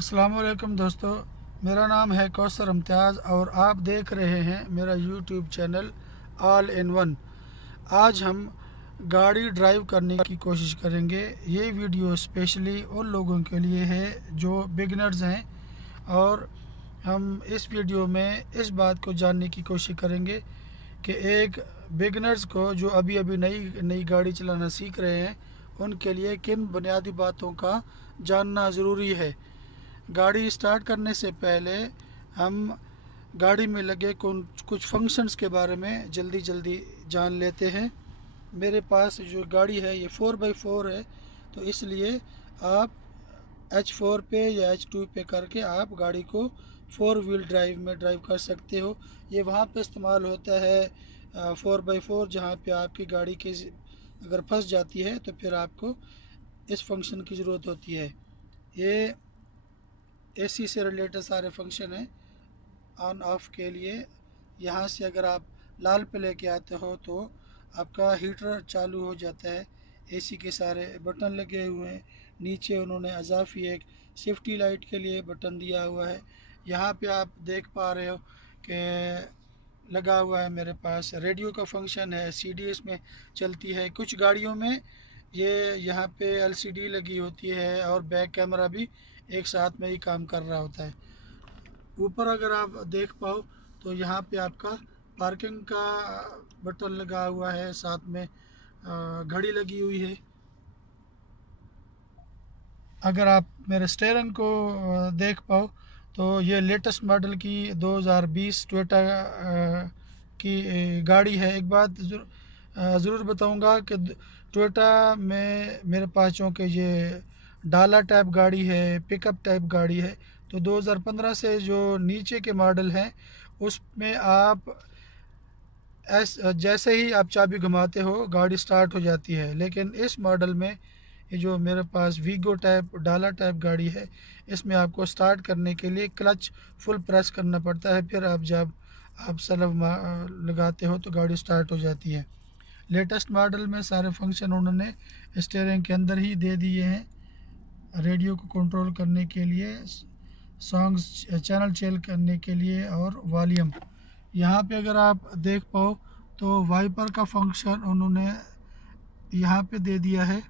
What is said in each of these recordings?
अस्सलाम वालेकुम दोस्तों, मेरा नाम है कौसर इम्तियाज़ और आप देख रहे हैं मेरा YouTube channel all in one. आज हम गाड़ी ड्राइव करने की कोशिश करेंगे। ये वीडियो स्पेशली उन लोगों के लिए है जो बिगनर्स हैं और हम इस वीडियो में इस बात को जानने की कोशिश करेंगे कि एक बिगनर्स को जो अभी अभी नई नई गाड़ी चलाना सीख रहे हैं उनके लिए किन बुनियादी बातों का जानना ज़रूरी है। गाड़ी स्टार्ट करने से पहले हम गाड़ी में लगे कुछ फंक्शंस के बारे में जल्दी जान लेते हैं। मेरे पास जो गाड़ी है ये 4x4 है, तो इसलिए आप H4 पे या H2 पे करके आप गाड़ी को 4 व्हील ड्राइव में ड्राइव कर सकते हो। ये वहाँ पे इस्तेमाल होता है 4x4 जहाँ पे आपकी गाड़ी के अगर फंस जाती है तो फिर आपको इस फंक्शन की ज़रूरत होती है। ये एसी से रिलेटेड सारे फंक्शन हैं ऑन ऑफ के लिए। यहाँ से अगर आप लाल पे लेके आते हो तो आपका हीटर चालू हो जाता है। एसी के सारे बटन लगे हुए हैं। नीचे उन्होंने अजाफी एक सेफ्टी लाइट के लिए बटन दिया हुआ है। यहाँ पे आप देख पा रहे हो कि लगा हुआ है मेरे पास रेडियो का फंक्शन है, सीडी इसमें चलती है। कुछ गाड़ियों में ये यहाँ पे एलसीडी लगी होती है और बैक कैमरा भी एक साथ में ही काम कर रहा होता है। ऊपर अगर आप देख पाओ तो यहाँ पे आपका पार्किंग का बटन लगा हुआ है, साथ में घड़ी लगी हुई है। अगर आप मेरे स्टीयरिंग को देख पाओ तो ये लेटेस्ट मॉडल की 2020 टोयोटा की गाड़ी है। एक बात ज़रूर बताऊंगा कि टोयोटा में मेरे पास चूँकि ये डाला टाइप गाड़ी है, पिकअप टाइप गाड़ी है, तो 2015 से जो नीचे के मॉडल हैं उसमें आप जैसे ही आप चाबी घुमाते हो गाड़ी स्टार्ट हो जाती है। लेकिन इस मॉडल में ये जो मेरे पास वीगो टाइप डाला टाइप गाड़ी है, इसमें आपको स्टार्ट करने के लिए क्लच फुल प्रेस करना पड़ता है, फिर जब आप सेल्फ लगाते हो तो गाड़ी स्टार्ट हो जाती है। लेटेस्ट मॉडल में सारे फंक्शन उन्होंने स्टीयरिंग के अंदर ही दे दिए हैं। रेडियो को कंट्रोल करने के लिए, सॉन्ग्स चैनल चेंज करने के लिए और वॉल्यूम। यहाँ पे अगर आप देख पाओ तो वाइपर का फंक्शन उन्होंने यहाँ पे दे दिया है।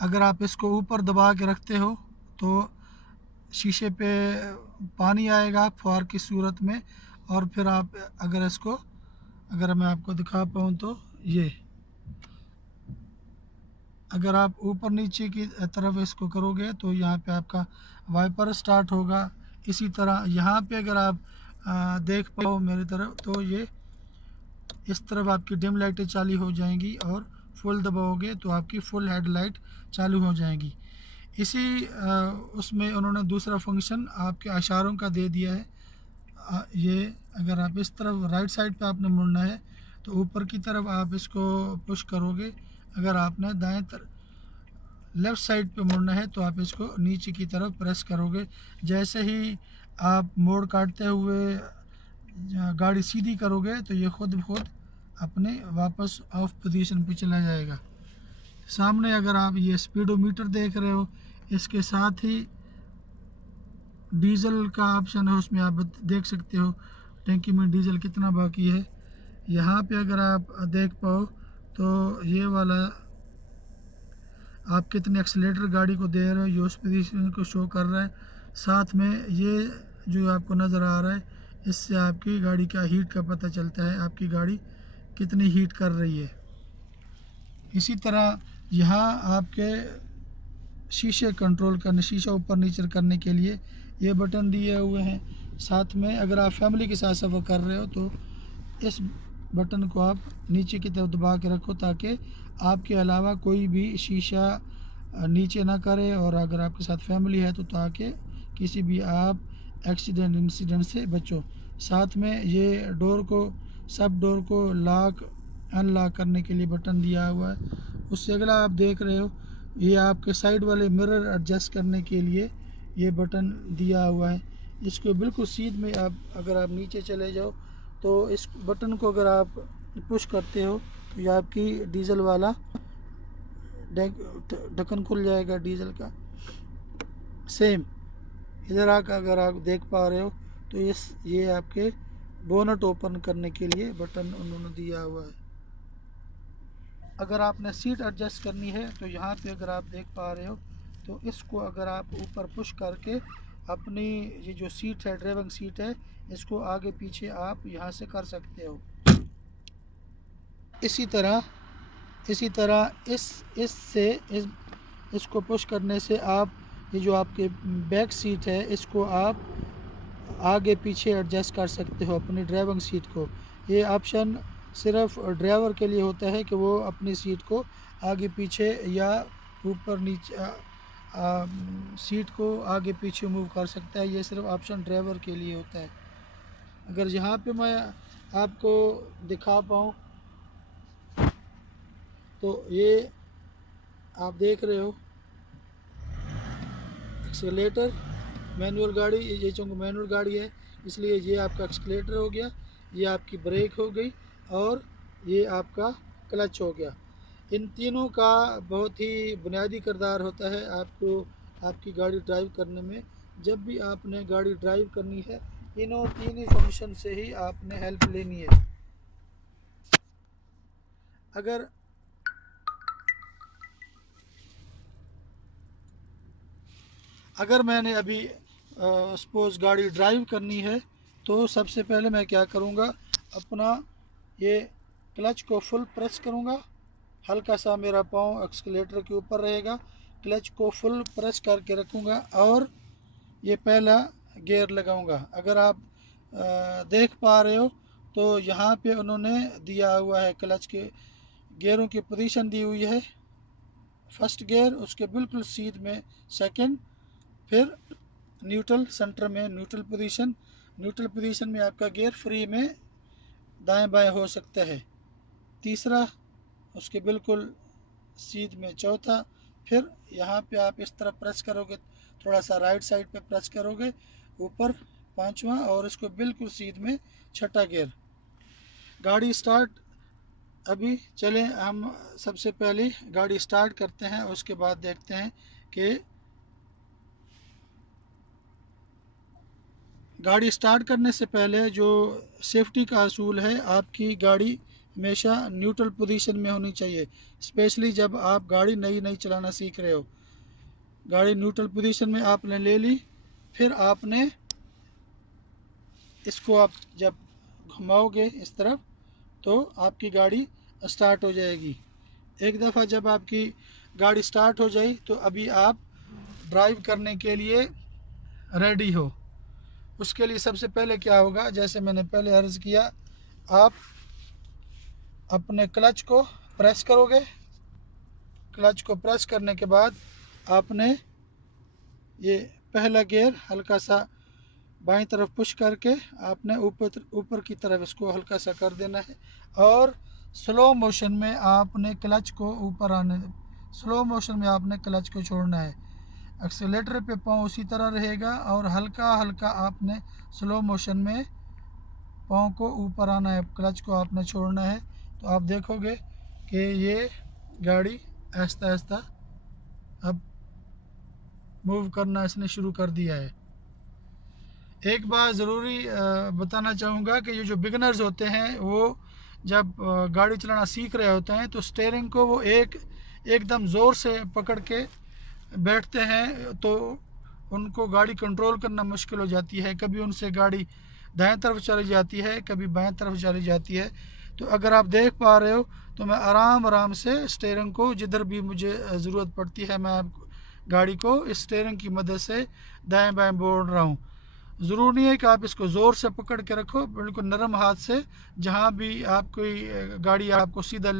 अगर आप इसको ऊपर दबा के रखते हो तो शीशे पे पानी आएगा फुहार की सूरत में, और फिर आप अगर मैं आपको दिखा पाऊँ तो ये अगर आप ऊपर नीचे की तरफ इसको करोगे तो यहाँ पे आपका वाइपर स्टार्ट होगा। इसी तरह यहाँ पे अगर आप देख पाओ मेरी तरफ तो ये इस तरफ आपकी डिम लाइटें चालू हो जाएंगी और फुल दबाओगे तो आपकी फुल हेडलाइट चालू हो जाएंगी। इसी उसमें उन्होंने दूसरा फंक्शन आपके इशारों का दे दिया है। ये अगर आप इस तरफ राइट साइड पे आपने मुड़ना है तो ऊपर की तरफ आप इसको पुश करोगे। अगर आपने दाएं लेफ़्ट साइड पे मुड़ना है तो आप इसको नीचे की तरफ प्रेस करोगे। जैसे ही आप मोड़ काटते हुए गाड़ी सीधी करोगे तो ये खुद ब खुद अपने वापस ऑफ पोजीशन पे चला जाएगा। सामने अगर आप ये स्पीडोमीटर देख रहे हो, इसके साथ ही डीजल का ऑप्शन है, उसमें आप देख सकते हो टैंकी में डीजल कितना बाकी है। यहाँ पे अगर आप देख पाओ तो ये वाला आप कितने एक्सीलेटर गाड़ी को दे रहे हो ये उस पोजीशन को शो कर रहा है। साथ में ये जो आपको नज़र आ रहा है, इससे आपकी गाड़ी का हीट का पता चलता है, आपकी गाड़ी कितनी हीट कर रही है। इसी तरह यहाँ आपके शीशे कंट्रोल करने, शीशा ऊपर नीचे करने के लिए ये बटन दिए हुए हैं। साथ में अगर आप फैमिली के साथ सफ़र कर रहे हो तो इस बटन को आप नीचे की तरफ दबा के रखो ताकि आपके अलावा कोई भी शीशा नीचे ना करे, और अगर आपके साथ फैमिली है तो ताकि किसी भी आप इंसिडेंट से बचो। साथ में ये सब डोर को लॉक अनलॉक करने के लिए बटन दिया हुआ है। उससे अगला आप देख रहे हो ये आपके साइड वाले मिरर एडजस्ट करने के लिए ये बटन दिया हुआ है। इसको बिल्कुल सीध में अगर आप नीचे चले जाओ तो इस बटन को अगर आप पुश करते हो तो ये आपकी डीजल वाला ढक्कन खुल जाएगा डीजल का। सेम इधर आकर अगर आप देख पा रहे हो तो ये आपके बोनट ओपन करने के लिए बटन उन्होंने दिया हुआ है। अगर आपने सीट एडजस्ट करनी है तो यहाँ पे अगर आप देख पा रहे हो तो इसको अगर आप ऊपर पुश करके अपनी ये जो सीट है, ड्राइविंग सीट है, इसको आगे पीछे आप यहाँ से कर सकते हो। इसी तरह इसको पुश करने से आप ये जो आपके बैक सीट है इसको आप आगे पीछे एडजस्ट कर सकते हो अपनी ड्राइविंग सीट को। ये ऑप्शन सिर्फ ड्राइवर के लिए होता है कि वो अपनी सीट को आगे पीछे या ऊपर नीचे सीट को आगे पीछे मूव कर सकता है। ये सिर्फ ऑप्शन ड्राइवर के लिए होता है। अगर यहाँ पे मैं आपको दिखा पाऊँ तो ये आप देख रहे हो एक्सीलरेटर, मैनुअल गाड़ी, ये चूँकि मैनुअल गाड़ी है इसलिए ये आपका एक्सीलरेटर हो गया, ये आपकी ब्रेक हो गई और ये आपका क्लच हो गया। इन तीनों का बहुत ही बुनियादी किरदार होता है आपको आपकी गाड़ी ड्राइव करने में। जब भी आपने गाड़ी ड्राइव करनी है इन्हों तीन ही फंक्शन से ही आपने हेल्प लेनी है। अगर मैंने अभी सपोज़ गाड़ी ड्राइव करनी है तो सबसे पहले मैं क्या करूँगा, अपना ये क्लच को फुल प्रेस करूँगा, हल्का सा मेरा पाँव एक्सीलरेटर के ऊपर रहेगा, क्लच को फुल प्रेस करके रखूँगा और ये पहला गियर लगाऊँगा। अगर आप देख पा रहे हो तो यहाँ पे उन्होंने दिया हुआ है क्लच के गियरों की पोजीशन दी हुई है। फर्स्ट गियर, उसके बिल्कुल सीध में सेकंड, फिर न्यूट्रल, सेंटर में न्यूट्रल पोजीशन में आपका गियर फ्री में दाएं बाएं हो सकता है। तीसरा उसके बिल्कुल सीध में चौथा, फिर यहाँ पे आप इस तरह प्रेस करोगे, थोड़ा सा राइट साइड पे प्रेस करोगे ऊपर पांचवा और इसको बिल्कुल सीध में छठा गियर। गाड़ी स्टार्ट, अभी चलें हम सबसे पहले गाड़ी स्टार्ट करते हैं, उसके बाद देखते हैं कि गाड़ी स्टार्ट करने से पहले जो सेफ्टी का असूल है, आपकी गाड़ी हमेशा न्यूट्रल पोजीशन में होनी चाहिए। स्पेशली जब आप गाड़ी नई चलाना सीख रहे हो, गाड़ी न्यूट्रल पोजीशन में आपने ले ली, फिर आपने इसको आप जब घुमाओगे इस तरफ तो आपकी गाड़ी स्टार्ट हो जाएगी। एक दफ़ा जब आपकी गाड़ी स्टार्ट हो जाए तो अभी आप ड्राइव करने के लिए रेडी हो। उसके लिए सबसे पहले क्या होगा, जैसे मैंने पहले अर्ज़ किया, आप अपने क्लच को प्रेस करोगे। क्लच को प्रेस करने के बाद आपने ये पहला गियर हल्का सा बाईं तरफ पुश करके आपने ऊपर की तरफ इसको हल्का सा कर देना है और स्लो मोशन में आपने क्लच को ऊपर स्लो मोशन में आपने क्लच को छोड़ना है। एक्सीलरेटर पे पाँव उसी तरह रहेगा और हल्का हल्का आपने स्लो मोशन में पाँव को ऊपर आना है, क्लच को आपने छोड़ना है। तो आप देखोगे कि ये गाड़ी आहिस्ता आहिस्ता अब मूव करना इसने शुरू कर दिया है। एक बात ज़रूरी बताना चाहूँगा कि ये जो बिगनर्स होते हैं वो जब गाड़ी चलाना सीख रहे होते हैं तो स्टीयरिंग को वो एकदम ज़ोर से पकड़ के बैठते हैं तो उनको गाड़ी कंट्रोल करना मुश्किल हो जाती है। कभी उनसे गाड़ी दाएं तरफ चली जाती है, कभी बाएं तरफ चली जाती है। तो अगर आप देख पा रहे हो तो मैं आराम से स्टीयरिंग को जिधर भी मुझे ज़रूरत पड़ती है मैं गाड़ी को इस स्टीयरिंग की मदद से दाएं बाएं मोड़ रहा हूँ। ज़रूरी नहीं है कि आप इसको ज़ोर से पकड़ के रखो, बिल्कुल नरम हाथ से। जहाँ भी आप कोई गाड़ी आपको सीधा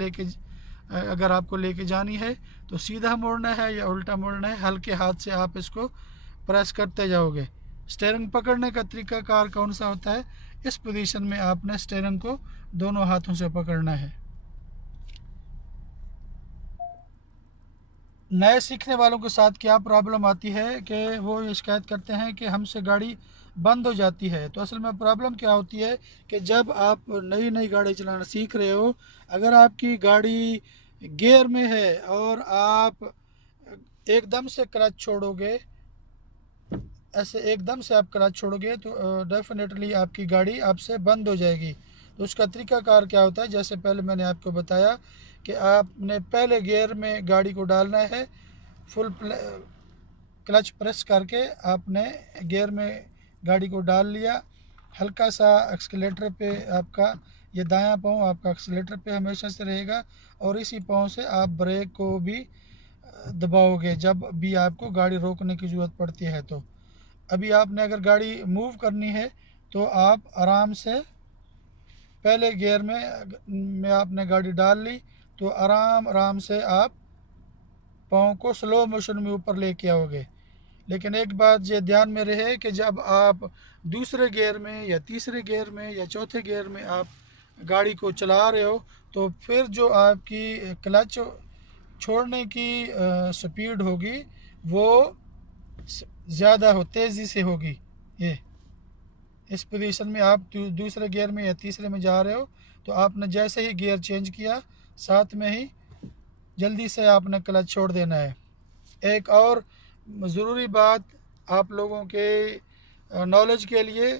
अगर आपको लेके जानी है तो सीधा मोड़ना है या उल्टा मोड़ना है, हल्के हाथ से आप इसको प्रेस करते जाओगे। स्टीयरिंग पकड़ने का तरीका कार कौन सा होता है, इस पोजीशन में आपने स्टीयरिंग को दोनों हाथों से पकड़ना है। नए सीखने वालों के साथ क्या प्रॉब्लम आती है कि वो ये शिकायत करते हैं कि हमसे गाड़ी बंद हो जाती है। तो असल में प्रॉब्लम क्या होती है कि जब आप नई गाड़ी चलाना सीख रहे हो, अगर आपकी गाड़ी गियर में है और आप एकदम से क्लच छोड़ोगे, ऐसे एकदम से आप क्लच छोड़ोगे तो डेफिनेटली आपकी गाड़ी आपसे बंद हो जाएगी। तो उसका तरीकाकार क्या होता है, जैसे पहले मैंने आपको बताया कि आपने पहले गियर में गाड़ी को डालना है, फुल क्लच प्रेस करके आपने गियर में गाड़ी को डाल लिया, हल्का सा एक्सीलेटर पे आपका ये दायां पाँव आपका एक्सीलेटर पे हमेशा से रहेगा और इसी पाँव से आप ब्रेक को भी दबाओगे जब भी आपको गाड़ी रोकने की ज़रूरत पड़ती है। तो अभी आपने अगर गाड़ी मूव करनी है तो आप आराम से पहले गियर में आपने गाड़ी डाल ली तो आराम आराम से आप पाँव को स्लो मोशन में ऊपर लेके आओगे। लेकिन एक बात ये ध्यान में रहे कि जब आप दूसरे गियर में या तीसरे गियर में या चौथे गियर में आप गाड़ी को चला रहे हो तो फिर जो आपकी क्लच छोड़ने की स्पीड होगी वो ज़्यादा हो तेज़ी से होगी। ये इस पोजीशन में आप दूसरे गियर में या तीसरे में जा रहे हो तो आपने जैसे ही गियर चेंज किया साथ में ही जल्दी से आपने क्लच छोड़ देना है। एक और ज़रूरी बात आप लोगों के नॉलेज के लिए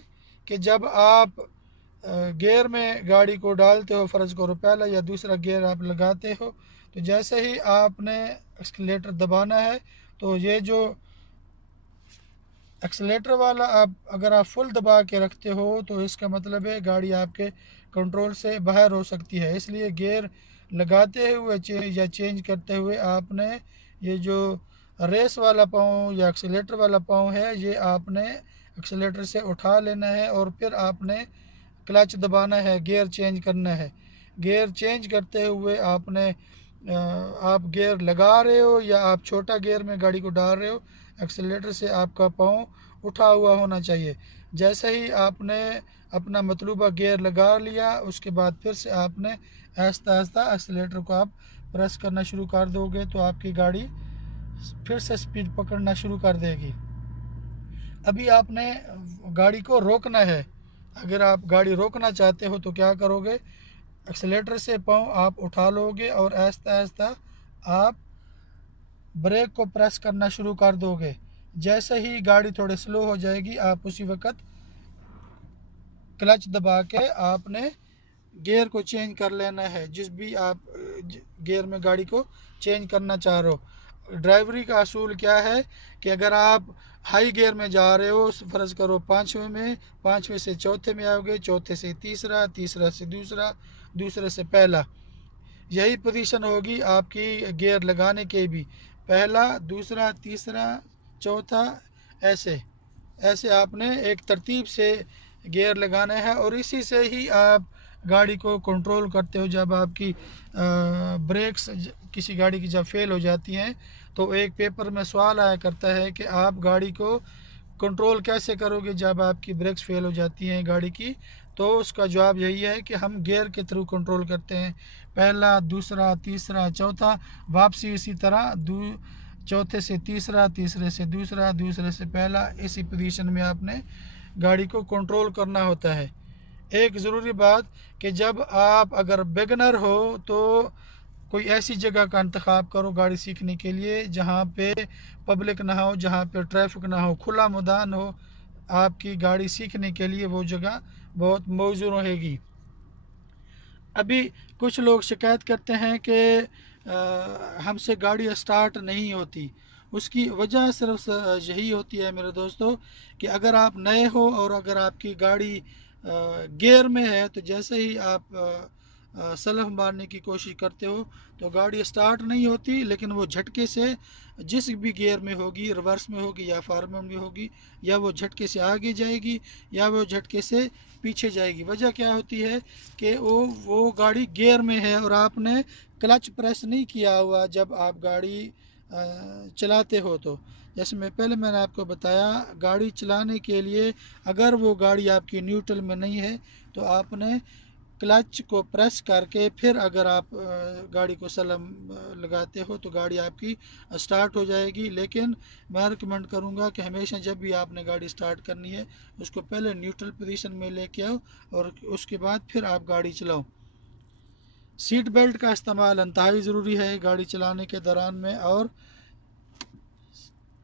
कि जब आप गियर में गाड़ी को डालते हो, फ़र्ज़ करो पहला या दूसरा गियर आप लगाते हो तो जैसे ही आपने एक्सीलेटर दबाना है तो ये जो एक्सीलेटर वाला आप अगर आप फुल दबा के रखते हो तो इसका मतलब है गाड़ी आपके कंट्रोल से बाहर हो सकती है। इसलिए गियर लगाते हुए या चेंज करते हुए आपने ये जो रेस वाला पाँव या एक्सीलेटर वाला पाँव है ये आपने एक्सीलेटर से उठा लेना है और फिर आपने क्लच दबाना है, गियर चेंज करना है। गियर चेंज करते हुए आपने आप गियर लगा रहे हो या आप छोटा गियर में गाड़ी को डाल रहे हो, एक्सीलेटर से आपका पाँव उठा हुआ होना चाहिए। जैसे ही आपने अपना मतलूबा गियर लगा लिया उसके बाद फिर से आपने आहिस्ता आहिस्ता एक्सीलेटर को आप प्रेस करना शुरू कर दोगे तो आपकी गाड़ी फिर से स्पीड पकड़ना शुरू कर देगी। अभी आपने गाड़ी को रोकना है। अगर आप गाड़ी रोकना चाहते हो तो क्या करोगे, एक्सीलेटर से पाँव आप उठा लोगे और आहिस्ता आहिस्ता आप ब्रेक को प्रेस करना शुरू कर दोगे। जैसे ही गाड़ी थोड़े स्लो हो जाएगी आप उसी वक्त क्लच दबा के आपने गियर को चेंज कर लेना है, जिस भी आप गियर में गाड़ी को चेंज करना चाह रहे हो। ड्राइवरी का असूल क्या है कि अगर आप हाई गियर में जा रहे हो, फ़र्ज़ करो पाँचवें में, पाँचवें से चौथे में आओगे, चौथे से तीसरा, तीसरा से दूसरा, दूसरे से पहला, यही पोजीशन होगी आपकी गियर लगाने के भी। पहला, दूसरा, तीसरा, चौथा, ऐसे ऐसे आपने एक तरतीब से गियर लगाना है और इसी से ही आप गाड़ी को कंट्रोल करते हो। जब आपकी ब्रेक्स किसी गाड़ी की जब फेल हो जाती हैं तो एक पेपर में सवाल आया करता है कि आप गाड़ी को कंट्रोल कैसे करोगे जब आपकी ब्रेक्स फेल हो जाती हैं गाड़ी की। तो उसका जवाब यही है कि हम गियर के थ्रू कंट्रोल करते हैं, पहला, दूसरा, तीसरा, चौथा, वापसी इसी तरह चौथे से तीसरा, तीसरे से दूसरा, दूसरे से पहला, इसी पोजीशन में आपने गाड़ी को कंट्रोल करना होता है। एक ज़रूरी बात कि जब आप अगर बिगनर हो तो कोई ऐसी जगह का इंतखाब करो गाड़ी सीखने के लिए जहाँ पे पब्लिक ना हो, जहाँ पे ट्रैफिक ना हो, खुला मैदान हो। आपकी गाड़ी सीखने के लिए वो जगह बहुत मौजूद रहेगी। अभी कुछ लोग शिकायत करते हैं कि हमसे गाड़ी स्टार्ट नहीं होती। उसकी वजह सिर्फ यही होती है मेरे दोस्तों कि अगर आप नए हो और अगर आपकी गाड़ी गियर में है तो जैसे ही आप सलफ मारने की कोशिश करते हो तो गाड़ी स्टार्ट नहीं होती, लेकिन वो झटके से जिस भी गियर में होगी, रिवर्स में होगी या फॉरवर्ड में होगी, या वो झटके से आगे जाएगी या वो झटके से पीछे जाएगी। वजह क्या होती है कि वो गाड़ी गियर में है और आपने क्लच प्रेस नहीं किया हुआ जब आप गाड़ी चलाते हो। तो जैसे मैंने आपको बताया, गाड़ी चलाने के लिए अगर वो गाड़ी आपकी न्यूट्रल में नहीं है तो आपने क्लच को प्रेस करके फिर अगर आप गाड़ी को सलम लगाते हो तो गाड़ी आपकी स्टार्ट हो जाएगी। लेकिन मैं रिकमेंड करूंगा कि हमेशा जब भी आपने गाड़ी स्टार्ट करनी है उसको पहले न्यूट्रल पोजीशन में लेके आओ और उसके बाद फिर आप गाड़ी चलाओ। सीट बेल्ट का इस्तेमाल इंतहाई ज़रूरी है गाड़ी चलाने के दौरान में, और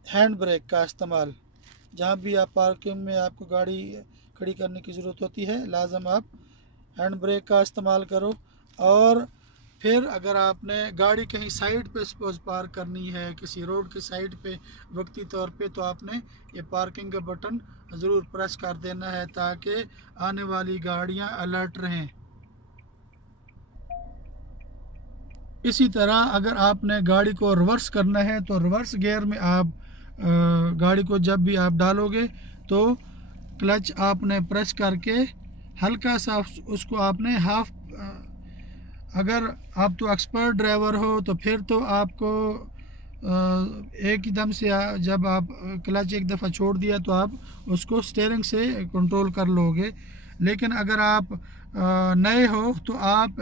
हैंड ब्रेक का इस्तेमाल जहाँ भी आप पार्किंग में आपको गाड़ी खड़ी करने की ज़रूरत होती है, लाजम आप हैंड ब्रेक का इस्तेमाल करो। और फिर अगर आपने गाड़ी कहीं साइड पे सपोज पार्क करनी है, किसी रोड की साइड पे वक्ती तौर पे, तो आपने ये पार्किंग का बटन ज़रूर प्रेस कर देना है ताकि आने वाली गाड़ियाँ अलर्ट रहें। इसी तरह अगर आपने गाड़ी को रिवर्स करना है तो रिवर्स गियर में आप गाड़ी को जब भी आप डालोगे तो क्लच आपने प्रेस करके हल्का सा उसको आपने हाफ, अगर आप तो एक्सपर्ट ड्राइवर हो तो फिर तो आपको एक ही दम से जब आप क्लच एक दफ़ा छोड़ दिया तो आप उसको स्टीयरिंग से कंट्रोल कर लोगे। लेकिन अगर आप नए हो तो आप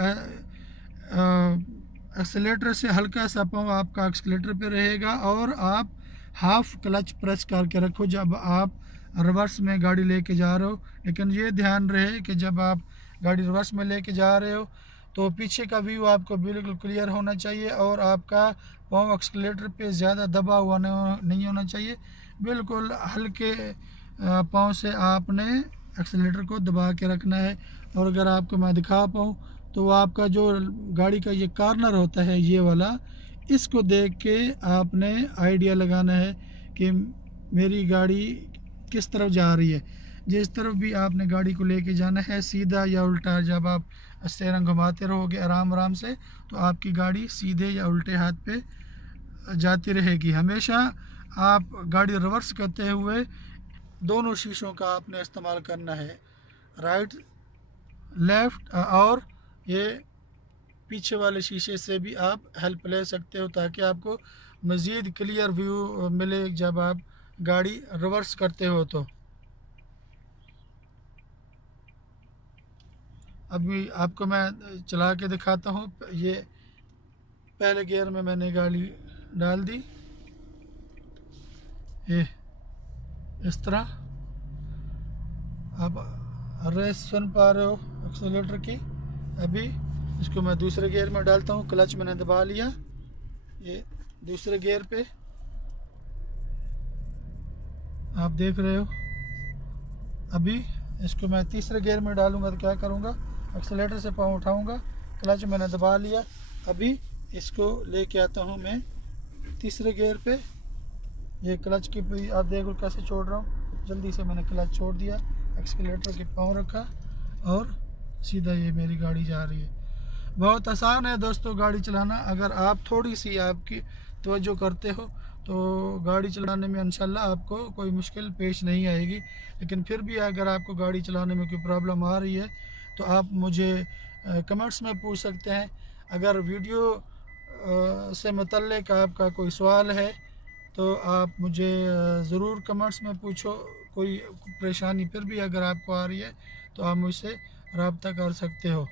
एक्सीलेटर से हल्का सा पाँव आपका एक्सीलेटर पे रहेगा और आप हाफ क्लच प्रेस करके रखो जब आप रिवर्स में गाड़ी लेके जा रहे हो। लेकिन ये ध्यान रहे कि जब आप गाड़ी रिवर्स में लेके जा रहे हो तो पीछे का व्यू आपको बिल्कुल क्लियर होना चाहिए और आपका पाँव एक्सीलेटर पे ज़्यादा दबा हुआ नहीं होना चाहिए। बिल्कुल हल्के पाँव से आपने एक्सीलेटर को दबा के रखना है। और अगर आपको मैं दिखा पाऊँ तो आपका जो गाड़ी का ये कॉर्नर होता है ये वाला, इसको देख के आपने आइडिया लगाना है कि मेरी गाड़ी किस तरफ जा रही है। जिस तरफ भी आपने गाड़ी को लेके जाना है, सीधा या उल्टा, जब आप स्टीयरिंग घुमाते रहोगे आराम आराम से तो आपकी गाड़ी सीधे या उल्टे हाथ पे जाती रहेगी। हमेशा आप गाड़ी रिवर्स करते हुए दोनों शीशों का आपने इस्तेमाल करना है, राइट लेफ़्ट, और ये पीछे वाले शीशे से भी आप हेल्प ले सकते हो ताकि आपको मज़ीद क्लियर व्यू मिले जब आप गाड़ी रिवर्स करते हो। तो अभी आपको मैं चला के दिखाता हूँ। ये पहले गियर में मैंने गाड़ी डाल दी, ये इस तरह आप रेस सुन पा रहे हो एक्सीलेटर की। अभी इसको मैं दूसरे गियर में डालता हूँ, क्लच मैंने दबा लिया, ये दूसरे गियर पे आप देख रहे हो। अभी इसको मैं तीसरे गियर में डालूंगा तो क्या करूँगा, एक्सीलेटर से पाँव उठाऊंगा, क्लच मैंने दबा लिया। अभी इसको लेके आता हूँ मैं तीसरे गियर पे, ये क्लच की आप देख लो कैसे छोड़ रहा हूँ, जल्दी से मैंने क्लच छोड़ दिया, एक्सीलेटर के पाँव रखा और सीधा ये मेरी गाड़ी जा रही है। बहुत आसान है दोस्तों गाड़ी चलाना, अगर आप थोड़ी सी आपकी तवज्जो करते हो तो गाड़ी चलाने में इंशाल्लाह आपको कोई मुश्किल पेश नहीं आएगी। लेकिन फिर भी अगर आपको गाड़ी चलाने में कोई प्रॉब्लम आ रही है तो आप मुझे कमेंट्स में पूछ सकते हैं। अगर वीडियो से मुतल्लिक आपका कोई सवाल है तो आप मुझे ज़रूर कमेंट्स में पूछो। कोई परेशानी फिर भी अगर आपको आ रही है तो आप मुझसे रब्ता कर सकते हो।